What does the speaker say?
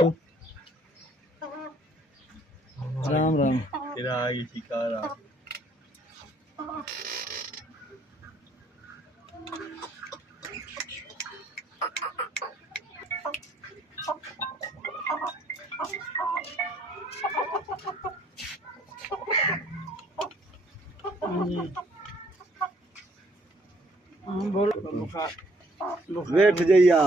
तो राम राम तेरा आगे शिकारा बोलो बैठ जाइया।